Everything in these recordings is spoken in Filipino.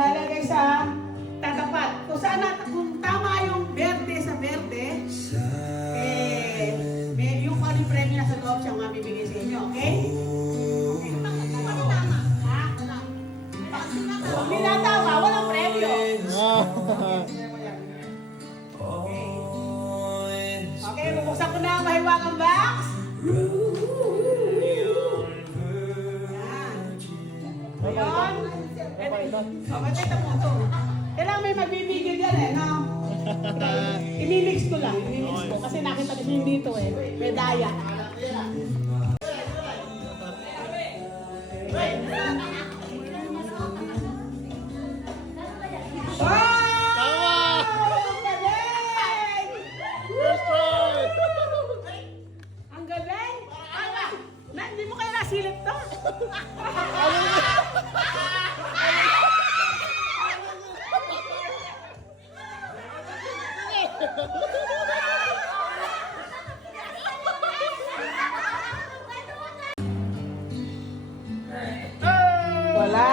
Ilalagay sa tatapat. Kung tama yung berde sa berde, may yung ano premyo na sa loob siyang mabibigay sa inyo, okay? Kung hindi natama, walang premyo. Okay, bubuksan ko na ang mahiwagang box. Ayan. Ngayon, ito mo ito. Kailangan may magbibigil yan no? Imimix ko lang, kasi nakita ko yung dito medaya. Ang galing! Hindi mo kaya nasilip to? Wala.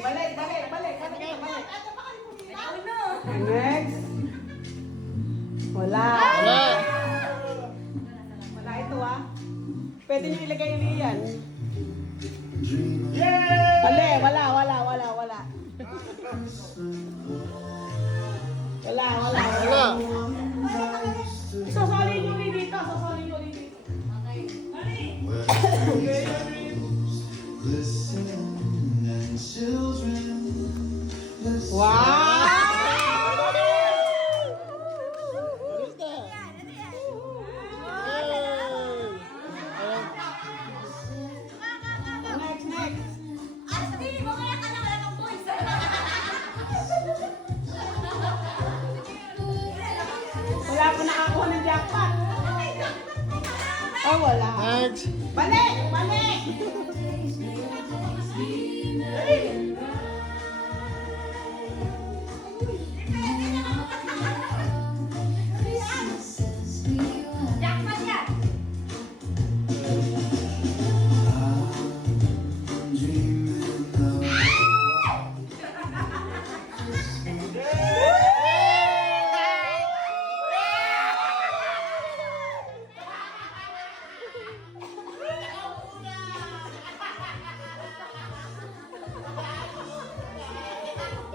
Balik. Next. Wala. Wala ito Pwede nyo ilagay yung iyan. Wala. Wala. Sasalin nyo rin dito. Wow! Wala pa nakakuha ng jackpot. Oh, wala. Next. Balik! Jackpot yan!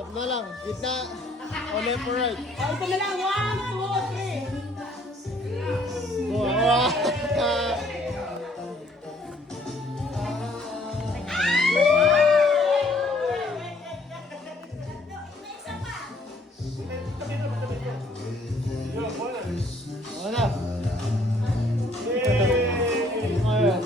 Tatlo lang. Gitna. O left or right. Ito na lang. 1, 2, 3. Wow. Wala. Ayan.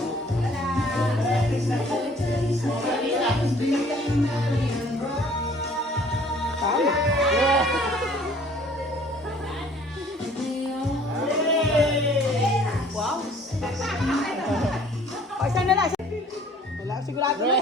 Tama. Wow. O, isa na lang. Wala, sigurado na.